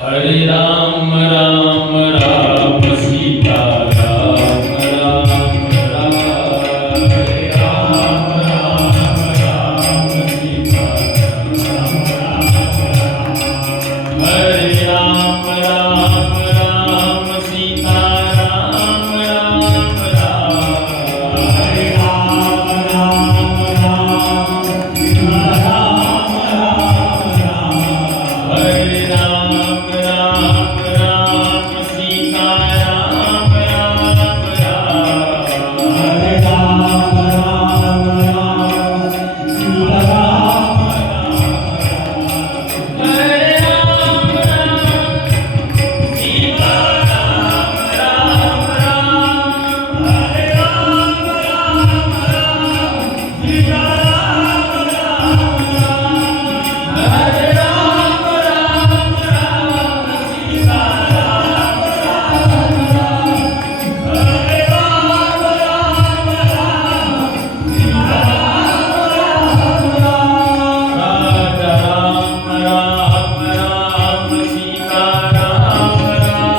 हरे राम राम राम सीता राम राम राम हरे राम राम राम सीता हरे राम राम राम सीता राम राम राम हरे राम राम राम सीता राम राम राम हरे राम राम राम सीता राम राम राम हरे राम राम राम सीता राम राम हरे राम राम सीता राम राम राम हरे राम राम राम सीता राम राम राम हरे राम राम राम सीता राम राम राम हरे राम राम राम सीता राम राम राजा राम राम राम सीता राम राम राम हरे राम राम राम सीता राम राम हरे राम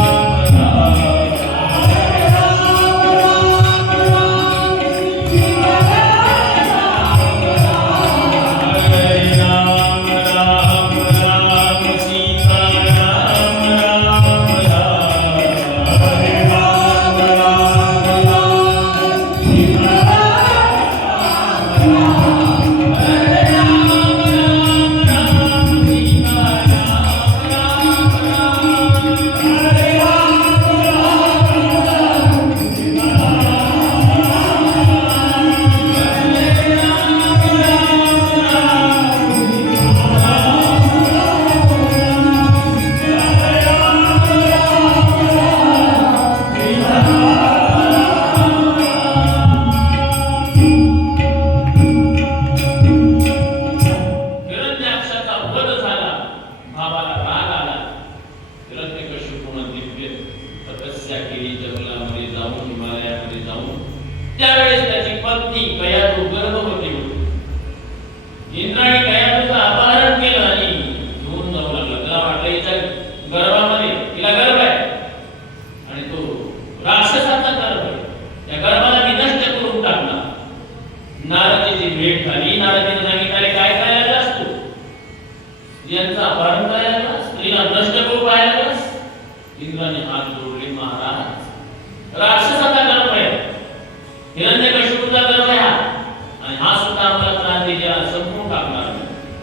राम राम सीता राम राम राम हरे राम राम राम सीता राम राम हरे राम राम राम सीता राम राम राम हरे राम राम राम सीता हिरण्याक्षाचा वध झाला, भावाला राग आला. हिरण्यकशिपूने दिव्य तपस्या केली, जंगलामध्ये जाऊन, हिमालयामध्ये जाऊन. त्यावेळेस त्याची पत्नी कयाधू गर्भवती होती. इंद्राने कयाधूचं अपहरण केलं आणि घेऊन जाऊ लागला. त्याला वाटलं हिच्या गर्भामध्ये तिला गर्भ आहे आणि तो राक्षसाचा गर्भ आहे, त्या गर्भाला मी नष्ट करून टाकला. नारदीची भेट झाली. नारदीने सांगितलं, "अरे काय करायला लागलास तू? स्त्रियांचं अपहरण करायला लागलास, स्त्रीला नष्ट करू पाहायला लागलास?" इंद्राने हात जोडले, "महाराज, राक्षसाचा गर्भ आहे, हिरण्यकशिपूचा गर्भ आहे हा, आणि हा सुद्धा आम्हाला त्रास देईल, याला संपवून टाकणार."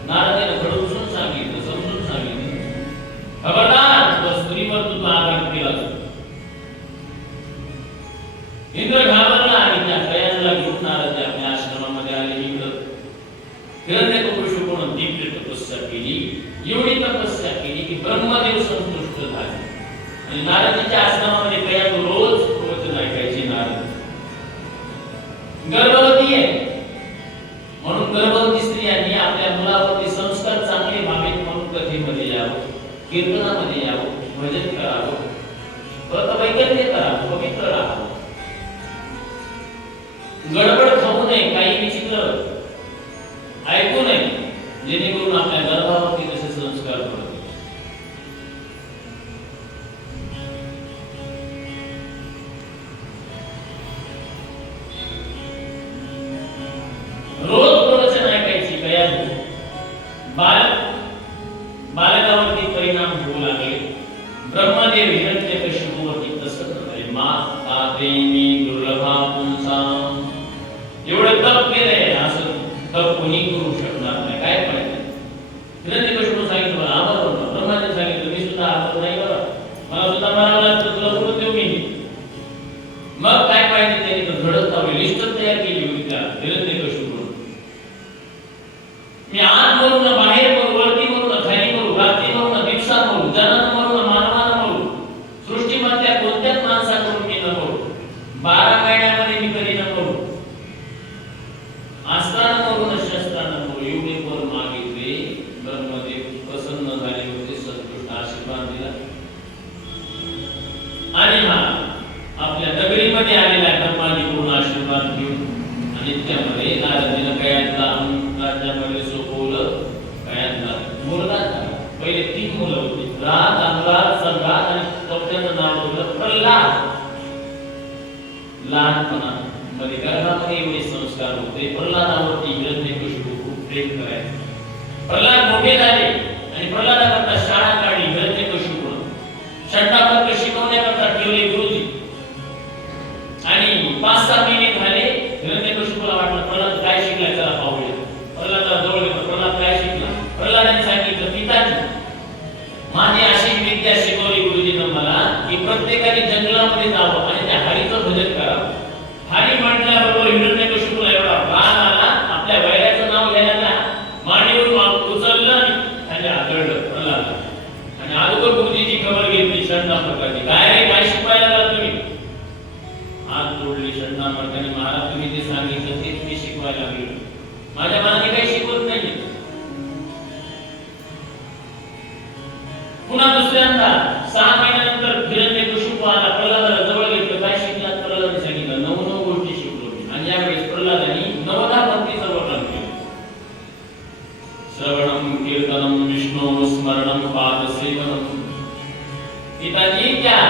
नारदाने खडून सांगितलं, समजून सांगितलं, "खबरदार, तुझ्या स्त्रीवर तू आघात केलास." इंद्र घाबरला आणि त्या कयाधूला घेऊन नारद आपल्या आश्रमामध्ये आले. इकडं हिरण्यकशिपूने दिव्य तपस्या केली. एवढी तपस्या केली की ब्रह्मदेव संतुष्ट झाले आणि नारदीच्या आश्रमामध्ये कयाधू रोज प्रवचन ऐकायचे. नारद गर्भवती आहे म्हणून गर्भवती स्त्रियांनी आपल्या मुलावरती संस्कार चांगले व्हावेत म्हणून कथेमध्ये यावं, कीर्तनामध्ये यावं, भजन करावं, व्रतवैकल्य करावं, पवित्र राहावं, गडबड खाऊ नये, काही विचित्र ऐकू नये, जेणेकरून आपल्या गर्भावरती कसे संस्कार पडतील. रोज प्रवचन ऐकायची कयाधू. बालकावरती परिणाम होऊ लागले. ब्रह्मदेव हिरण्यकशिपूवरती तसंच म्हणाले, "माता देवी दुर्लभा पुंसाम." एवढं तप केलंय, असं तप कोणी करू शकणार नाही. काय पाहिजे? हिरण्यकशिपूने सांगितलं, "मला आवडलं ना." ब्रह्माने सांगितलं, "मी सुद्धा आवडत नाही बरं, मला सुद्धा मरावं लागतं, तुला सोडून देऊ मी." मग काय पाहिजे? त्यांनी तर घडत लावली, लिस्ट तयार केली होती त्या हिरण्यकशिपूने. "मी आत मरू ना, बाहेर मरू, वरती मरू ना, खाली मरू, रात्री मरू ना, दिवसा मरू, जनानं मरू ना, मानवानं मरू, सृष्टीमधल्या कोणत्याच माणसाकडून मी न मरू, 12 महिन्यामध्ये मी कधी न मरू, अस्त्रानं मरू ना, शस्त्रानं मरू." एवढे वर मागितले. ब्रह्मदेव प्रसन्न झाले होते, संतुष्ट आशीर्वाद दिला. आणि हा आपल्या नगरीमध्ये आलेला ब्रह्माजीकडून आशीर्वाद घेऊन आणि त्यामध्ये नारदीनं कयाधूला राज्यामध्ये सोपवलं. कयाधूला मुलगा झाला. पहिले 3 मुलं होती. रुद्रात अनुरात सर्गात आणि चौथ्याचं नाव ठेवलं प्रल्हाद. लहानपणा मध्ये गर्भामध्ये एवढे संस्कार होते. प्रल्हादावरती हिरण्यकशिपू खूप प्रेम करायचा. प्रल्हाद मोठे झाले आणि प्रल्हादाकरता शाळा काढली हिरण्यकशिपूने. षड्डापर्क शिकवण्याकरता ठेवले गुरुजी आणि 5-6 महिने झाले. हिरण्यकशिपूला वाटलं प्रल्हाद काय शिकला चला पाहूया. प्रल्हादाला जवळ घेतलं. प्रल्हाद काय शिकला? प्रल्हादाने सांगितलं पिताजी माझी अशी विद्या शिकवली गुरुजीनं मला की प्रत्येकाने जंगलामध्ये जावं आणि त्या हरीचं भजन करावं. हरी म्हटल्याबरोबर हिरण्यकशिपूला एवढा राग आला. आपल्या वैराचं नाव घ्यायला मांडीवरून उचललं आणि त्याने आदळलं प्रल्हाद. आणि अगोदर गुरुजीची खबर घेतली षड्डापर्काची. काय रे काय शिकवायला लागला तुम्ही? हात जोडली षड्डापर्काने. महाराज तुम्ही जे सांगितलं तेच मी शिकवायला लागलो. माझ्या मनाने काही शिकवत नाही. पुन्हा दुसऱ्यांदा 6 महिन्यानंतर हिरण्यकशिपू आला. प्रल्हादाला जवळ घेतलं. काय शिकलात? प्रल्हादाने सांगितलं 9 गोष्टी शिकलो मी. आणि यावेळेस प्रल्हादाने 9दा भक्तीचं वर्णन केलं. श्रवणम कीर्तनम विष्णु स्मरणम पादसेवनम. पिताजी त्या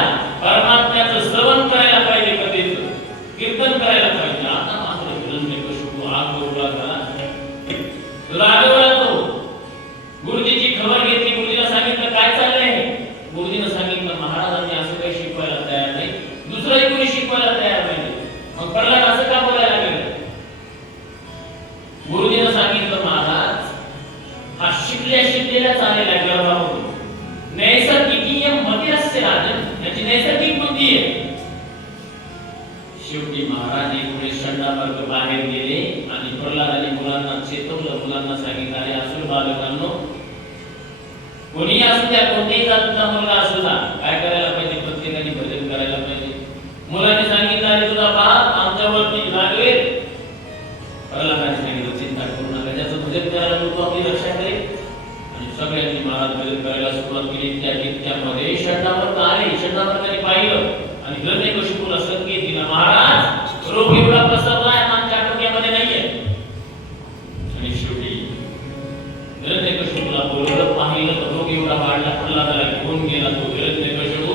परमात्म्याचं श्रवण करायला पाहिजे, कथेचं कीर्तन करायला पाहिजे. आता मात्र हिरण्यकशिपू आग बोलला झाला. रागवला तो. गुरुजीची खबर घेतली. गुरुजीला सांगितलं काय चाललंय? गुरुजीने सांगितलं महाराजांनी असं काही शिकवायला तयार नाही. दुसरंही कोणी शिकवायला तयार नाही. मग प्रल्हाद असं का बोलायला लागले? गुरुजीने सांगितलं महाराज हा शिकलेलाच आलेला गर्भामधून. नैसर्गिकीय मतिरस्य राजन. याची नैसर्गिक बुद्धी आहे. शेवटी महाराज पुढे षड्डापर्क बाहेर गेले आणि प्रल्हादाने मुलांना चेतवलं. मुलांना सांगितलं अरे असुर बालकांनो कोणी असू द्या, कोणत्याही जातीचा मुलगा असू द्या, काय करायला पाहिजे? प्रत्येकाने भजन करायला पाहिजे. मुलांनी सांगितलं अरे तुझा बाप आमच्यावरती रागवेल. प्रल्हादाने सांगितलं चिंता करू नका, ज्याचं भजन करायला तो आपली रक्षा करेल. आणि सगळ्यांनी महाराज भजन करायला सुरुवात केली. त्या कीर्त्यामध्ये षड्डापर्क आले. षड्डापर्काने पाहिलं आणि हिरण्यकशिपूला संकेत दिला महाराज रोग एवढा पसरलाय आमच्या आटोक्यामध्ये नाहीये. आणि शेवटी हिरण्यकशिपूला बोलवलं. पाहिलं तर रोग एवढा वाढला. प्रल्हादाला घेऊन गेला तो हिरण्यकशिपू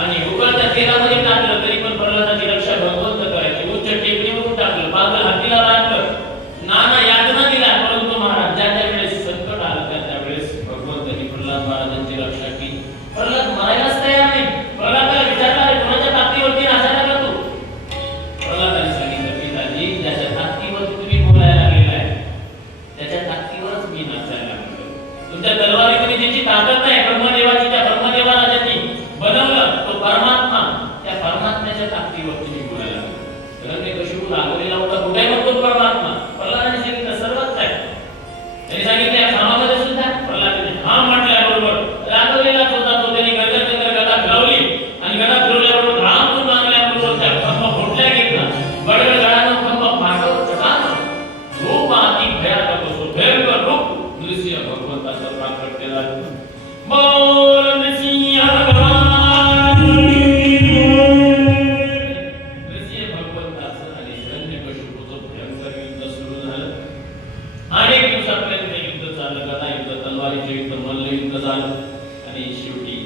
आणि उकळत्या तेलामध्ये टाकलं. तरी पण प्रल्हादाची रक्षा भगवंत करायची. उच्च टेकडीवरून टाकलं. पागल हातीला बांधलं. नाना यातना दिला. परंतु महाराज ज्या वेळेस संकट आलं त्या वेळेस भगवंतांनी प्रल्हाद महाराजांची रक्षा केली. प्रल्हाद मरायलाच तयार नाही. प्रल्हादाला विचारला कोणाच्या ताकदीवरती नाचायला लागला तू? प्रल्हादाने सांगितलं पिताजी ज्याच्या ताकदीवर तुम्ही बोलायला लागलेला आहे त्याच्या ताकदीवरच मी नाचायला लागलो. तुमच्या तलवारीमध्ये ज्याची ताकद नाही ब्रह्मदेवाची, त्या ब्रह्मदेवाला ज्यांनी बनवलं तो परमात्मा, त्या परमात्म्याच्या ताकदीवर तुम्ही बोलायला लागलो. हिरण्यकशिपू रागवलेला होता. कुठे मग तो परमात्मा? प्रल्हादाने सांगितलं सर्वच आहे. त्यांनी सांगितलं या खामामध्ये सुद्धा. प्रल्हादाने हा म्हटल्याबरोबर रागवलेलाच होता तो. त्यांनी गदा फिरवली आणि गदा फिरवल्याबरोबर रामपूर मागल्याबरोबर त्या खंबा फोडल्या घेतला. बडबड गळानं खंबा फाटव चटान रूप अति भयानक असो. भयंकर रूप नृसिंह भगवंताचा प्रकट केला. बोल नृसिंह भगवान नृसिंह भगवंताचं आणि हिरण्यकशिपूचं भयंकर युद्ध सुरू झालं. अनेक दिवसापर्यंत युद्ध चाललं. गदा युद्ध, तलवारीचे युद्ध, मल्ल युद्ध झालं. आणि शेवटी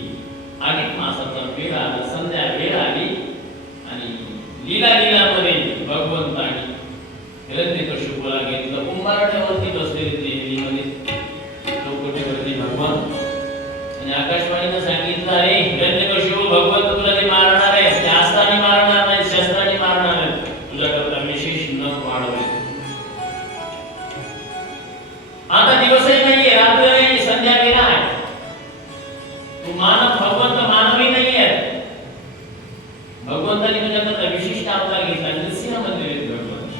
अधिक मासाचा वेळ आला. संध्या वेळ आली आणि लीलामध्ये भगवंताने हिरण्यकशिपूला घेतलं. उंबरठ्यावरती बसलेले देवीमध्ये चौकटीवरती भगवान. आणि आकाशवाणीनं सांगितलं अरे हिरण्यकशिपू भगवंत तुला ते मारणार आहे. ते अस्त्राने मारणार नाही, शस्त्राने मारणार आहे. तुझ्याकरता विशेष न वाढवले. आता दिवसही नाहीये, रात्र नाही, संध्या वेळ आहे. तू मानव भगवंत मानवी नाहीये. भगवंताने तुझ्याकरता विशिष्ट अवतार घेतला. नृसिंह मंदिर भगवंत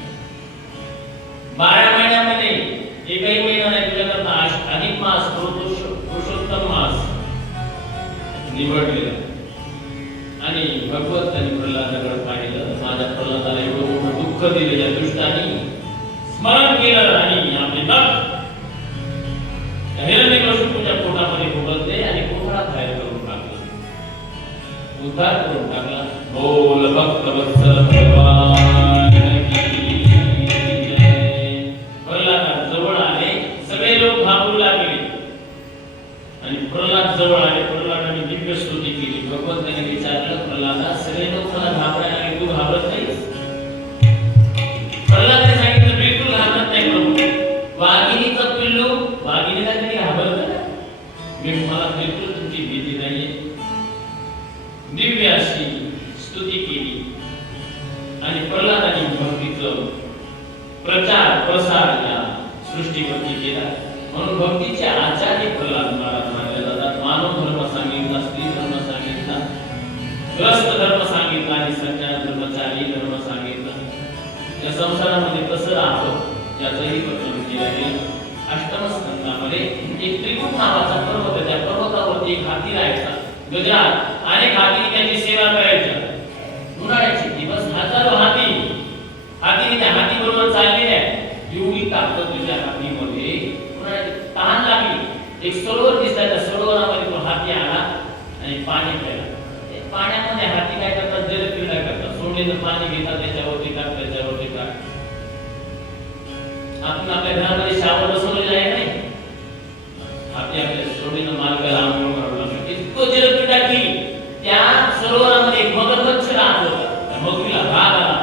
12 महिन्यामध्ये एकही महिना नाही तुझ्याकरता अधिक मास, पुरुषोत्तम मास निवडलेला. आणि भगवंताने प्रल्हादाकडे पाहिलं. माझ्या प्रल्हादाला एवढं मोठं दुःख दिलं. या दुष्टाने स्मरण केलं आणि आपले नख हिरण्यकशिपूच्या पोटामध्ये उघडले आणि कोंबडा बाहेर करून टाकला. उद्धार करून टाकला. बोल भक्त वत्सल भगवान की जय. प्रल्हाद जवळ आले. सगळे लोक भागू लागले. आणि प्रल्हाद जवळ आले. प्रल्हादाने दिव्य स्तुती केली. भगवंताने विचारलं, प्रल्हादा सगळे लोक मला घाबरायला लागले, तू घाबरत नाहीस? प्रल्हादाने सांगितलं, बिलकुल घाबरत नाही प्रभू. वाघिणीचं पिल्लू, वाघिणीला तरी घाबरत ना, मी मला बिलकुल तुमची भीती नाहीये. दिव्य अशी स्तुती केली आणि प्रल्हादाने भक्तीचं प्रचार प्रसार या सृष्टीवरती केला. म्हणून भक्तीचे आचार्य प्रल्हाद महाराज मानले जातात. मानव धर्म सांगितला, स्त्री धर्म सांगितला, ग्रस्त धर्म सांगितला आणि संन्यास धर्मचारी धर्म सांगितला. या संसारामध्ये कसं राहावं याचंही वर्णन केलं गेलं. अष्टम स्कंदामध्ये एक त्रिकुट नावाचा पर्वत आहे. त्या पर्वतावरती एक हाती राहायचा. गजरात अनेक हाती त्याची सेवा करायच्या. उन्हाळ्याचे दिवस हजारो हातीने त्या हाती बरोबर चाललेले आहे. एवढी ताकद तुझ्या हातीमध्ये. तहान लागली, एक सरोवर दिसला, त्या सरोवरामध्ये तो हाती आला आणि पाणी प्यायला. पाण्यामध्ये हाती काय करतात, जलक्रीडा करतात. सोडलेलं पाणी घेतात, त्याच्यावरती टाक, त्याच्यावरती टाक. आपण आपल्या घरामध्ये शावर बसवलेलं आहे नाही, हाती आपल्या सोडलेलं मार्गाला आंघोळ करावं. इतकं जलक्रीडा केली. त्या सरोवरामध्ये एक मगरमच्छ राहत होता. त्या मगरीला राग आला,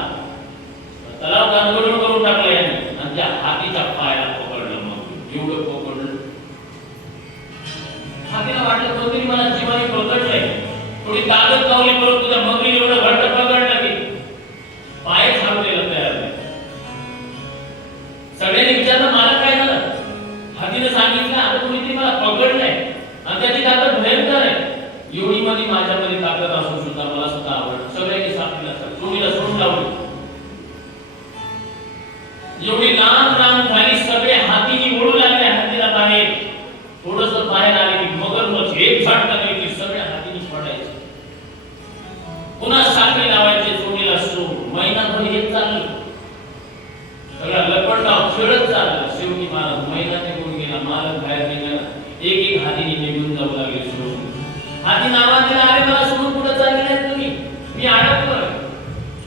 तलाव गांगडून करून टाकला याने आणि त्या हातीच्या पायाला पकडलं. मग एवढं पकडलं, हातीला वाटलं कोणतरी मला जीवाने पकडलंय. थोडी ताकद लावली, परंतु त्या मगरीने एवढं घट्ट पकडलं की पायच हलवायला तयार नाही. सगळ्यांनी विचारलं, मला काय झालं? हातीने सांगितलं, आता कोणीतरी मला पकडलंय आणि त्याची ताकद भयंकर आहे. एवढी मध्ये माझ्यामध्ये ताकद असून सुद्धा मला सुद्धा आवडत. सगळ्यांनी सापडला, सोडीला सोडून लावली. एवढी लांब झाली, सगळे हातीने ओढू लागले हातीला बाहेर. थोडस बाहेर आले की मगरमच्छ एक झटका द्यायची, सगळ्या हातीने सोडायचे. पुन्हा साखळी लावायचे, सोडीला सोड. महिनाभर हेच चाललं. सगळा लपंडाव खेळत चाललं. शेवटी महाराज महिना निघून गेला, मालक बाहेर निघाला. एक हातीने निघून जाऊ लागले सोडून. हाती नावात दिला, अरे मला सोडून कुठं चालले तुम्ही, मी अडकलोय.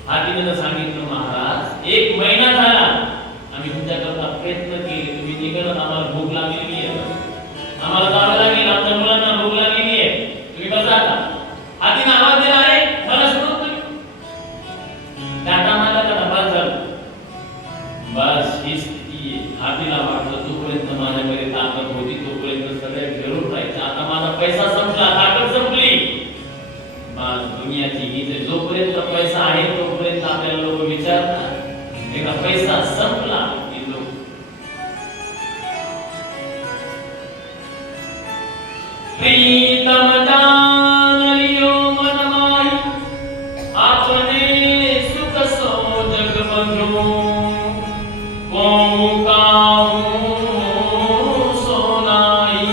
हातीने सांगितलं, महाराज एक महिना झाला आम्ही तुमच्याकरता प्रयत्न केले, तुम्ही निघत, आम्हाला भूक लागलेली आहे, आम्हाला जावं लागेल, आमच्या मुलांना भूक लागलेली आहे, तुम्ही बसा आता. हातीने आवाज दिला, अरे मला सोडून तुम्ही. टाटा मारला का डबा झालं. बस ही स्थिती. हातीला वाटलं जोपर्यंत माझ्याकडे ताकद होती तोपर्यंत सगळ्या घेऊन राहायचं. आता माझा पैसा संपला, ताकद संपली. बस दुनियाची ही जोपर्यंत पैसा आहे तोपर्यंत आपल्याला लोक विचारतात. एकदा पैसा संपला की लोक प्रीतम जान लियो मन माही, आपने सुख सो जग बंधु, कोऊ काहू सोनाई.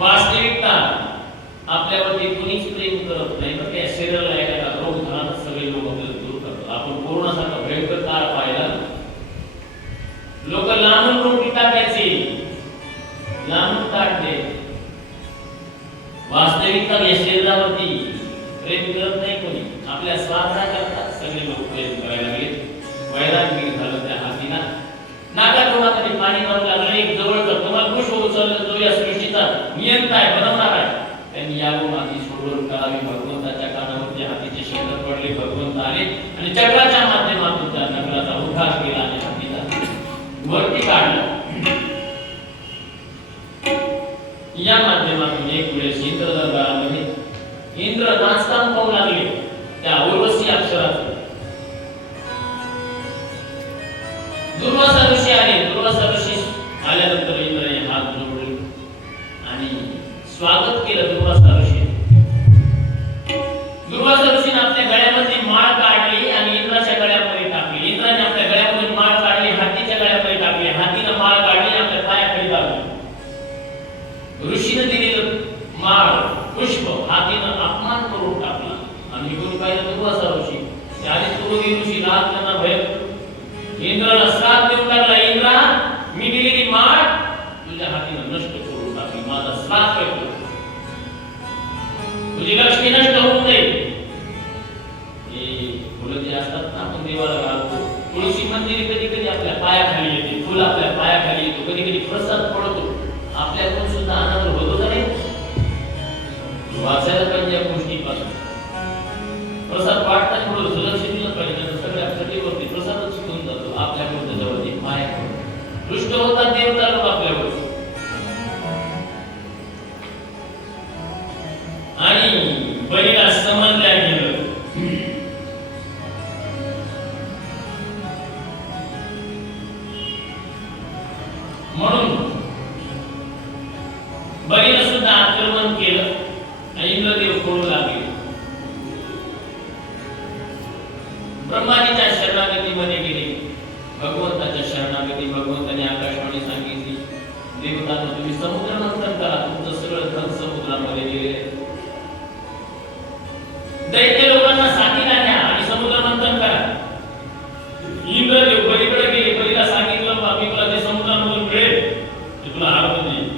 वास्तविकता आपल्यावरती कुणीच प्रेम करत नाही. तर त्या शरीराला एखादा रोग झाला तर सगळे लोक आपल्याला दूर करतात. आपण कोरोनासारखा भयंकर काळ पाहिला. लोक लांबून रोटी टाकायचे, लांबून काढले. वास्तविकता या शरीरावरती प्रेम करत नाही कोणी. आपल्या स्वार्थाकरता सगळे लोक प्रेम करायला लागले. वैराग्य झालं त्या हातीला. नाकातोंडामध्ये पाणी जाऊ लागलं. एक जवळचा तुम्हाला खुश होऊ चाललं, जो या सृष्टीचा नियंता आहे, बनवणार आहे, त्यांनी यावरून हाती सोडवून करावी. भगवंताच्या कानावरती हातीचे शब्द पडले. भगवंत आले आणि चक्राच्या माध्यमातून त्या नगराचा उद्धार केला आणि हातीला वरती काढलं. या माध्यमातून एक वेळेस इंद्र दरबारामध्ये इंद्र नाचताना पाहू लागले त्या उर्वशी अप्सराचं. दुर्वासा ऋषी आले. दुर्वासा ऋषी आल्यानंतर इंद्राने हात जोडले आणि स्वागत केलं दुर्वासा ऋषी. दुर्वासा ऋषीने आपल्या गळ्यामध्ये माळ काढली आणि इंद्राच्या गळ्यामध्ये टाकली. इंद्राने आपल्या गळ्यामध्ये माळ काढली, हातीच्या गळ्यामध्ये टाकली. हातीने माळ काढली, आपल्या पायाखाली टाकली. ऋषीने दिलेलं माळ पुष्प हातीने अपमान करून टाकला आणि निघून पाहिलं दुर्वासा ऋषी. त्याने तुरोधी ऋषी राग त्यांना भयंकर इंद्राला श्राप देऊन टाकला. इंद्रा, मी दिलेली माळ तुझ्या हातीने नष्ट करून टाकली. माझा श्राप आहे, तुझी लक्ष्मी नष्ट होऊ नये. हे फुलं जे असतात ना आपण देवाला घालतो, तुळशी मंदिरी कधी कधी आपल्या पायाखाली येते, फुल आपल्या पायाखाली सांगितलं, कधी कधी प्रसाद पडतो, आपल्याकडून सुद्धा आनंद होतो का नाही? वाचायला पाहिजे या गोष्टीपासून. प्रसाद वाटताना थोडं लक्ष दिलं पाहिजे, तर सगळ्या सगळीवरती प्रसादच शिकून जातो. आपल्याकडून त्याच्यावरती माया दृष्ट होतात देवता लोक आपल्यावर. आणि बळीला समजल्या गेलं. म्हणून बळीनं सुद्धा आक्रमण केलं आणि इंद्रदेव करू लागले. ब्रह्माजीच्या शरणागतीमध्ये गेले, भगवंताच्या शरणागती. भगवंताने आकाशवाणी सांगितली, देवतांना तुम्ही समुद्र मंथन करा, तुमचं सगळं धन समुद्रामध्ये गेले. दैत्य लोकांना साथीला द्या आणि समुद्र मंथन करा. इंद्रदेव बळीकडे गेले, बळीला सांगितलं, मी तुला ते समुद्रामधून मिळेल, ते तुला हारून देईल.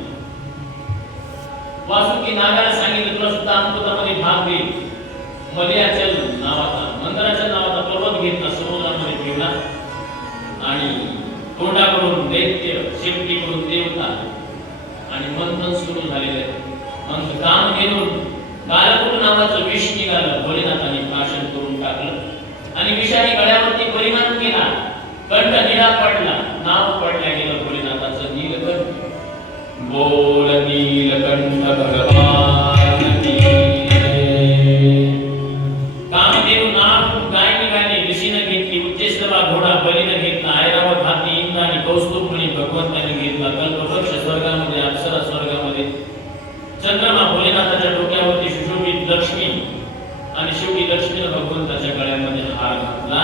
वासुकी नागाला सांगितलं, तुला सुद्धा अमृतामध्ये भाग देईल. मलयाचल नावाचा, मंदराच्या नावाचा पर्वत घेतला, समुद्रामध्ये ठेवला आणि तोंडाकडून दैत्य, शेपटीकडून देवता आणि मंथन सुरू झालेलं आहे. मंथ काम घेऊन कालकूट नावाचं विष निघालं, भोलेनाथाने भाषण करून टाकलं आणि विषाने गळ्यावरती परिणाम केला. कंठ निळा पडला, नाव पडल्या गेलं भोलेनाथाचं नीलकंठ. बोल नीलकंठ भगवान की कामधेनु नाम गाय निघाली, ऋषीनं घेतली. उच्चेश्रवा घोडा बलीनं घेतला. ऐरावत हाती इंद्राने, कौस्तुभ मुनी भगवंताने घेतला. कल्पवृक्ष स्वर्गामध्ये, अप्सरा स्वर्गामध्ये. चंद्रमा भोलेनाथाच्या डोक्यावरती सुशोभित लक्ष्मी आणि शेवटी लक्ष्मीनं भगवंताच्या गळ्यामध्ये हार घातला.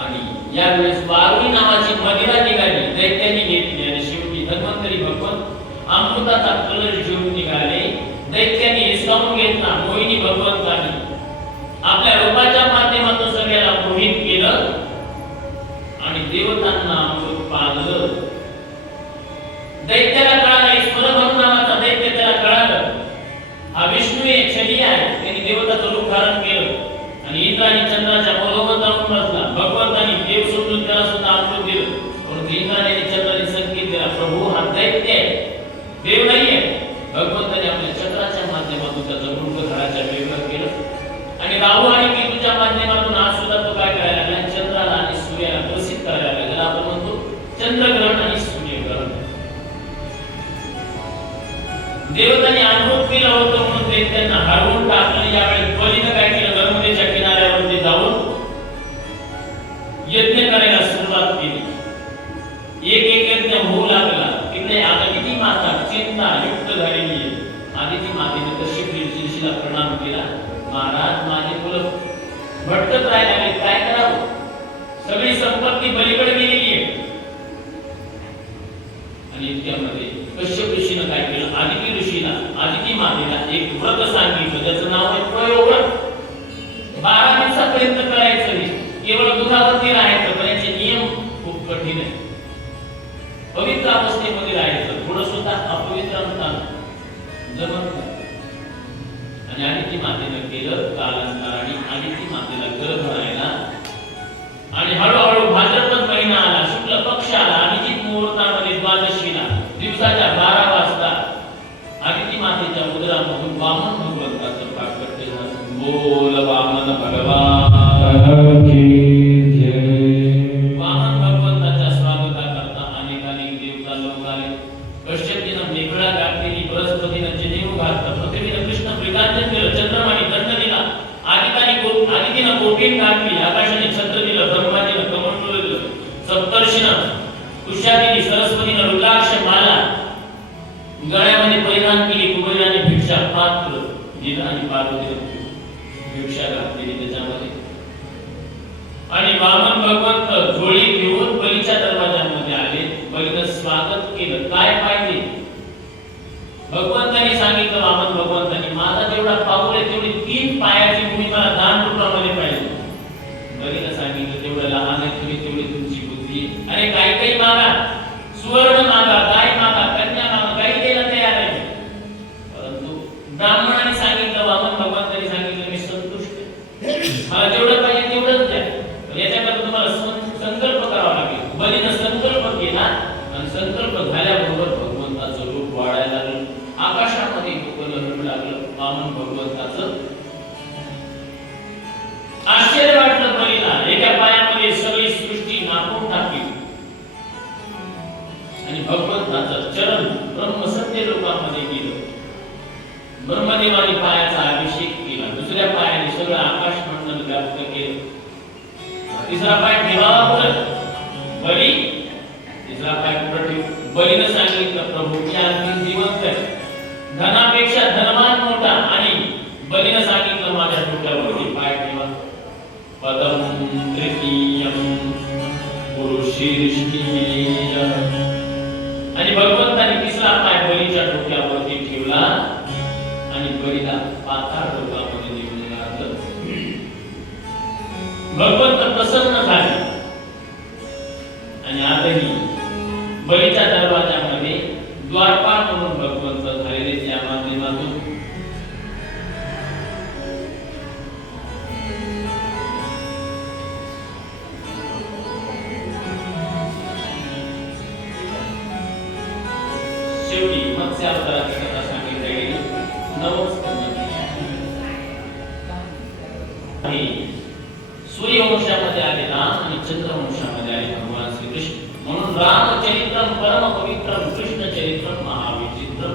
आणि यावेळेस वारुणी नावाची मदिरा निघाली, दैत्यांनी घेतली आणि शेवटी धन्वंतरी भगवंत अमृताचा कलश घेऊन निघाले. दैत्यांनी हिसकावून घेतला. मोहिनी भगवंतानी आपल्या रूपाच्या माध्यमातून सगळ्याला मोहित केलं आणि देवतांना अमृत पाजलं. दैत्याला कळालं, ईश्वरभनु नावाचा दैत्य त्याला कळालं, हा विष्णू आहे, छली आहे. त्यांनी देवताचं रूप धारण केलं आणि इंद्राने चंद्राच्या मधोमध जाऊन बसला. भगवंतानी देव समजून त्याला सुद्धा अमृत दिलं. परंतु इंद्राने चंद्राने संकेत दिला, प्रभू हा दैत्य आहे, देव नाहीये. भगवंताने आपल्या चक्राच्या माध्यमातून त्याचं मुंड घराच्या वेगळं केलं आणि राहू आणि केतूच्या माध्यमातून आज सुद्धा तो काय करायला लागला, चंद्राला आणि सूर्याला ग्रसित करायला लागला. ज्याला आपण म्हणतो चंद्रग्रहण आणि सूर्यग्रहण. देवतांनी अनुभव केलं होतं म्हणून दैत्यांना हरवून टाकलं. यावेळी बलीनं काय केलं, नर्मदेच्या किनाऱ्यावरती जाऊन यज्ञ करायला सुरुवात केली. एक एक यज्ञ होऊ लागला. तिकडे आदिती माता चिंता युक्त झालेली आहे. आदिती मातेने कशी शिरशीला प्रणाम केला, महाराज माझे मुलं भटकत राहायला लागले, काय करावं, सगळी संपत्ती बलीकडे गेलेली आहे. आणि इतक्यामध्ये कश्यप ऋषीनं काय केलं, आदिती ऋषीला, आदिती मातेला एक व्रत सांगितलं, ज्याचं नाव आहे प्रयोगव्रत. 12 दिवसापर्यंत करायचं हे, केवळ दुधावरती राहायचं, पण याचे नियम खूप कठीण आहेत. पवित्र अवस्थेमध्ये राहायचं, थोडं सुद्धा अपवित्र जमत नाही. आणि आदिती मातेनं केलं. कालांतराने आदिती मातेला गर्भ राहिला आणि हळूहळू भाद्रपद महिना आला, शुक्ल पक्ष आला. अभिजित मुहूर्तामध्ये द्वादशीला दिवसाच्या 12 वाजता आदिती मातेच्या उदरामधून वामन भगवंताचं प्राकट्य झालं. बोल वामन भगवान की जय. वामन भगवंताच्या स्वागताकरता अनेक देवता लोक आले. कश्यपजीनं मेघळा घातलेली, बृहस्पतीनं जनेऊ घातलं, पृथ्वीनं कृष्ण प्रीतांजन केलं, चंद्रमाने दंड दिला, आदितीनं कोटीन घातली, आकाशाने छत्र दिलं, ब्रह्माजीनं कमंडलू दिलं, सप्तर्षीनं कुशादिनी, सरस्वतीनं रुद्राक्ष माला गळ्यामध्ये परिधान केली, कुबेराने भिक्षा पात्र दिलं आणि पार्वतीनं भिक्षा घातलेली त्याच्यामध्ये. आणि वामन भगवंत झोळी घेऊन बलीच्या दरवाजामध्ये आले. बलीनं स्वागत केलं. काय पाहिजे भगवंतांनी सांगितलं, वामन भगवंतांनी, माझा जेवढा पाऊल आहे तेवढी 3 पायाची भूमी मला दान रूपामध्ये पाहिजे. बलीनं सांगितलं, तेवढं लहान आहे तुम्ही, तेवढी तुमची बुद्धी. अरे काही मागा, सुवर्ण मागा, गाय मागा, कन्या मागा, काही द्यायला तयार आहे. परंतु ब्राह्मणाने सांगितलं, वामन भगवंतांनी सांगितलं, मी संतुष्ट आहे, मला जेवढं पाहिजे तेवढंच द्या. पण याच्याकरता तुम्हाला संकल्प करावा लागेल. बलीनं संकल्प केला संकल्प झाल्याबरोबर भगवंताचं रूप वाढायला लागलं, आकाशामध्ये डोकं लहरू लागलं वामन भगवंताचं. आश्चर्य वाटलं बलीला, एका पायामध्ये सगळी सृष्टी नापून टाकली आणि भगवंताचं चरण ब्रह्मसत्य लोकांमध्ये गेलं. ब्रह्मदेवाने पायाचा अभिषेक केला, दुसऱ्या पायाने सगळं आकाश मंडल व्याप्त केलं. तिसरा पाय ठेवावा परत बली, तिसरा पाय पुढे ठेव. बलीनं सांगितलं प्रभू मी आणखी जिवंत आहे, धनापेक्षा धनवान मोठा, आणि बलीनं सांगितलं माझ्या डोक्यावरती पाय ठेवा. पदम तृतीयम पुरुषीर्षीय, आणि भगवंताने तिसरा पाय बलीच्या डोक्यावरती ठेवला आणि बलीला पाताळ लोकांमध्ये निघून घातलं. भगवंत प्रसन्न झाले आणि आताही बलीच्या दरवाजामध्ये द्वारपाल म्हणून भगवंत झालेले त्या माध्यमातून शेवटी मत्स्य अवताराची कथा सांगितली गेली. सूर्यवंशामध्ये आले राम आणि चंद्रवंशामध्ये आले भगवान श्रीकृष्ण, म्हणून रामचरित्रम परम पवित्रम कृष्ण चरित्रम महाविचित्रम.